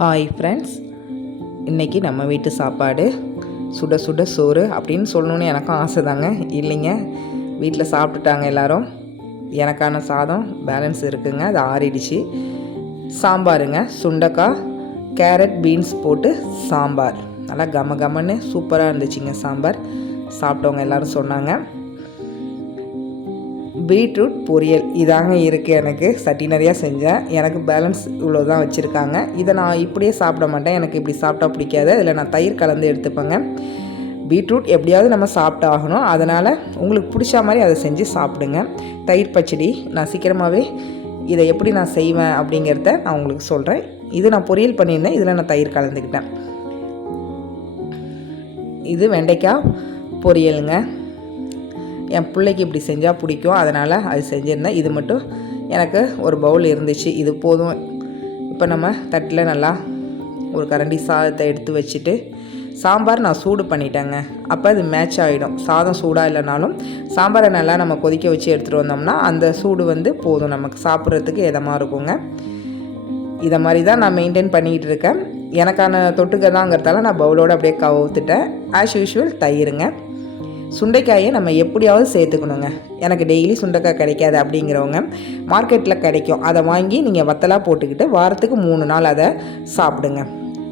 Hi friends, இன்றைக்கி நம்ம வீட்டு சாப்பாடு சுட சுட சோறு அப்படின்னு சொல்லணுன்னு எனக்கும் ஆசை தாங்க. இல்லைங்க, வீட்டில் சாப்பிட்டுட்டாங்க எல்லோரும். எனக்கான சாதம் பேலன்ஸ் இருக்குங்க, அது ஆறிடுச்சு. சாம்பாருங்க, சுண்டைக்காய் கேரட் பீன்ஸ் போட்டு சாம்பார் நல்லா கம கமன்னு சூப்பராக இருந்துச்சுங்க. சாம்பார் சாப்பிட்டவங்க எல்லோரும் சொன்னாங்க. பீட்ரூட் பொரியல் இதாங்க இருக்குது. எனக்கு சட்டி நிறையா செஞ்சேன். எனக்கு பேலன்ஸ் இவ்வளோ தான் வச்சுருக்காங்க. இதை நான் இப்படியே சாப்பிட மாட்டேன், எனக்கு இப்படி சாப்பிட்டா பிடிக்காது. அதில் நான் தயிர் கலந்து எடுத்துப்பேங்க. பீட்ரூட் எப்படியாவது நம்ம சாப்பிட்டு ஆகணும், அதனால் உங்களுக்கு பிடிச்ச மாதிரி அதை செஞ்சு சாப்பிடுங்க. தயிர் பச்சடி நான் சீக்கிரமாகவே இதை எப்படி நான் செய்வேன் அப்படிங்கிறத நான் உங்களுக்கு சொல்கிறேன். இது நான் பொரியல் பண்ணியிருந்தேன், இதில் நான் தயிர் கலந்துக்கிட்டேன். இது வெண்டைக்காய் பொரியலுங்க. என் பிள்ளைக்கு இப்படி செஞ்சால் பிடிக்கும், அதனால் அது செஞ்சுருந்தேன். இது மட்டும் எனக்கு ஒரு பவுல் இருந்துச்சு, இது போதும். இப்போ நம்ம தட்டில் நல்லா ஒரு கரண்டி சாதத்தை எடுத்து வச்சுட்டு, சாம்பார் நான் சூடு பண்ணிட்டேங்க. அப்போ அது மேட்ச் ஆகிடும். சாதம் சூடாக இல்லைனாலும் சாம்பாரை நல்லா நம்ம கொதிக்க வச்சு எடுத்துகிட்டு வந்தோம்னா அந்த சூடு போதும், நமக்கு சாப்பிட்றதுக்கு இதமாக இருக்குங்க. இதை மாதிரி தான் நான் மெயின்டைன் பண்ணிக்கிட்டு இருக்கேன். எனக்கான தொட்டுக்க தாங்கிறதால நான் பவுலோடு அப்படியே கவுத்துட்டேன். As usual தயிருங்க. சுண்டைக்காயை நம்ம எப்படியாவது சேர்த்துக்கணுங்க. எனக்கு டெய்லி சுண்டைக்காய் கிடைக்காது அப்படிங்கிறவங்க மார்க்கெட்டில் கிடைக்கும், அதை வாங்கி நீங்கள் வத்தலாக போட்டுக்கிட்டு வாரத்துக்கு 3 நாள் அதை சாப்பிடுங்க.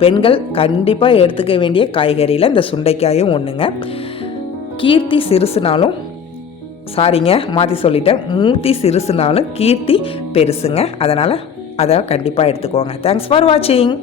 பெண்கள் கண்டிப்பாக எடுத்துக்க வேண்டிய காய்கறியில் இந்த சுண்டைக்காயும் ஒன்றுங்க. கீர்த்தி சிறுசுனாலும் மாற்றி சொல்லிட்டேன், மூர்த்தி சிறுசுனாலும் கீர்த்தி பெருசுங்க. அதனால் அதை கண்டிப்பாக எடுத்துக்கோங்க. தேங்க்ஸ் ஃபார் வாட்சிங்.